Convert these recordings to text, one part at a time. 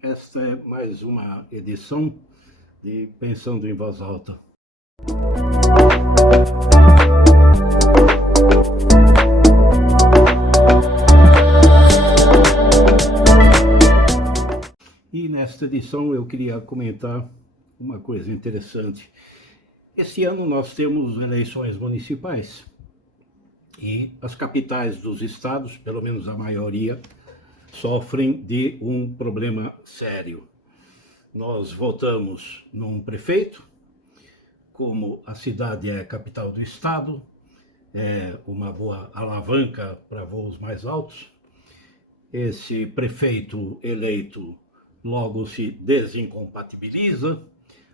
Esta é mais uma edição de Pensando em Voz Alta. E nesta edição eu queria comentar uma coisa interessante. Este ano nós temos eleições municipais e as capitais dos estados, pelo menos a maioria, sofrem de um problema sério. Nós votamos num prefeito, como a cidade é a capital do estado, é uma boa alavanca para voos mais altos. Esse prefeito eleito logo se desincompatibiliza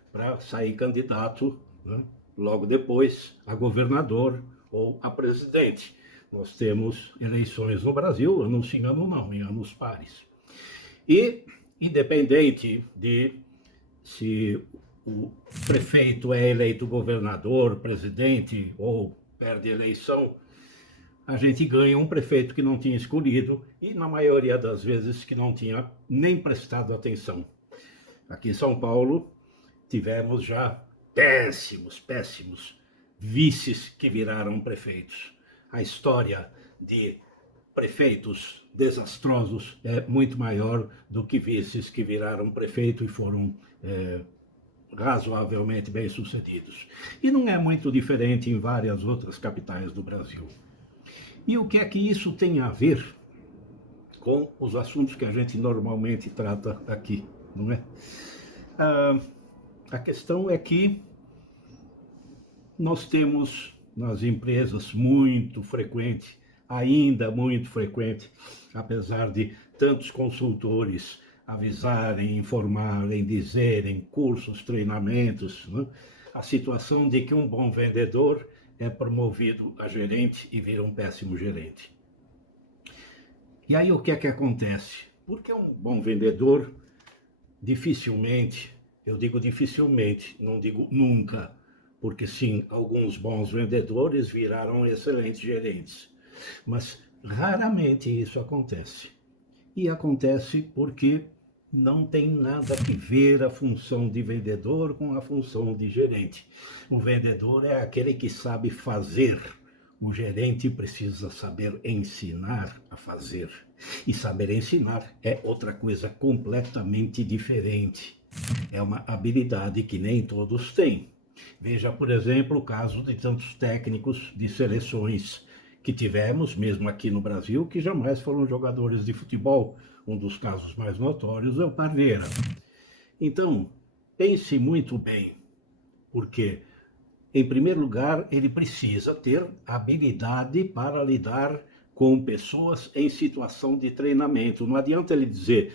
para sair candidato, né, logo depois a governador ou a presidente. Nós temos eleições no Brasil, eu não se engano não, em anos pares. E, independente de se o prefeito é eleito governador, presidente ou perde eleição, a gente ganha um prefeito que não tinha escolhido e, na maioria das vezes, que não tinha nem prestado atenção. Aqui em São Paulo, tivemos já péssimos vices que viraram prefeitos. A história de prefeitos desastrosos é muito maior do que vices que viraram prefeito e foram razoavelmente bem-sucedidos. E não é muito diferente em várias outras capitais do Brasil. E o que é que isso tem a ver com os assuntos que a gente normalmente trata aqui, não é? A questão é que nós temos nas empresas ainda muito frequente, apesar de tantos consultores avisarem, informarem, dizerem, cursos, treinamentos, né? A situação de que um bom vendedor é promovido a gerente e vira um péssimo gerente. E aí o que é que acontece? Porque um bom vendedor dificilmente, eu digo dificilmente, não digo nunca, porque sim, alguns bons vendedores viraram excelentes gerentes, mas raramente isso acontece. E acontece porque não tem nada a ver a função de vendedor com a função de gerente. O vendedor é aquele que sabe fazer. O gerente precisa saber ensinar a fazer. E saber ensinar é outra coisa completamente diferente. É uma habilidade que nem todos têm. Veja, por exemplo, o caso de tantos técnicos de seleções que tivemos, mesmo aqui no Brasil, que jamais foram jogadores de futebol. Um dos casos mais notórios é o Parreira. Então, pense muito bem, porque, em primeiro lugar, ele precisa ter habilidade para lidar com pessoas em situação de treinamento. Não adianta ele dizer,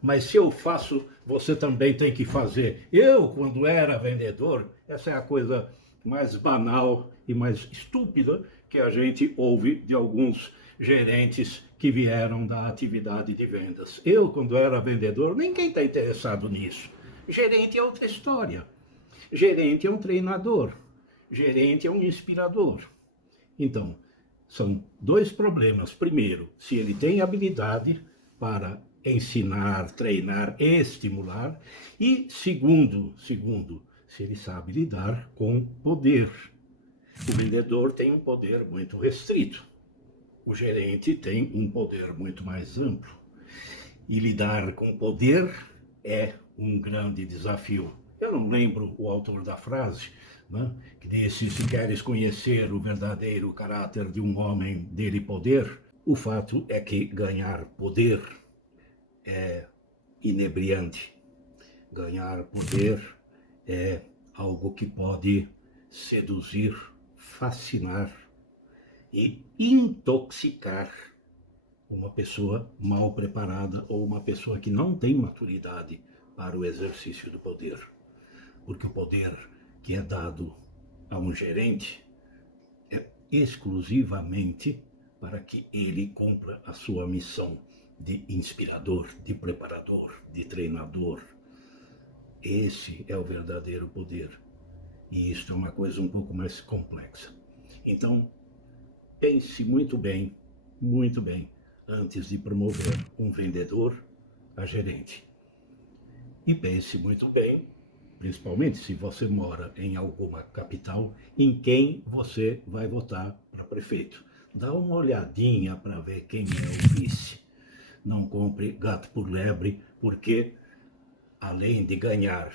mas se eu faço, você também tem que fazer. Eu, quando era vendedor, essa é a coisa mais banal e mais estúpida que a gente ouve de alguns gerentes que vieram da atividade de vendas. Eu, quando era vendedor, ninguém está interessado nisso. Gerente é outra história. Gerente é um treinador. Gerente é um inspirador. Então, são dois problemas. Primeiro, se ele tem habilidade para ensinar, treinar e estimular. E segundo, se ele sabe lidar com poder. O vendedor tem um poder muito restrito. O gerente tem um poder muito mais amplo. E lidar com poder é um grande desafio. Eu não lembro o autor da frase, né, que disse: se queres conhecer o verdadeiro caráter de um homem, dele poder. O fato é que ganhar poder é inebriante. Ganhar poder é algo que pode seduzir, fascinar e intoxicar uma pessoa mal preparada ou uma pessoa que não tem maturidade para o exercício do poder. Porque o poder que é dado a um gerente é exclusivamente para que ele cumpra a sua missão de inspirador, de preparador, de treinador. Esse é o verdadeiro poder. E isso é uma coisa um pouco mais complexa. Então, pense muito bem, antes de promover um vendedor a gerente. E pense muito bem, principalmente se você mora em alguma capital, em quem você vai votar para prefeito. Dá uma olhadinha para ver quem é o vice. Não compre gato por lebre, porque além de ganhar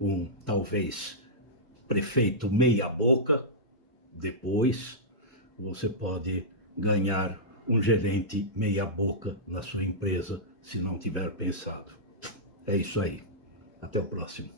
um, talvez, prefeito meia boca, depois você pode ganhar um gerente meia boca na sua empresa, se não tiver pensado. É isso aí. Até o próximo.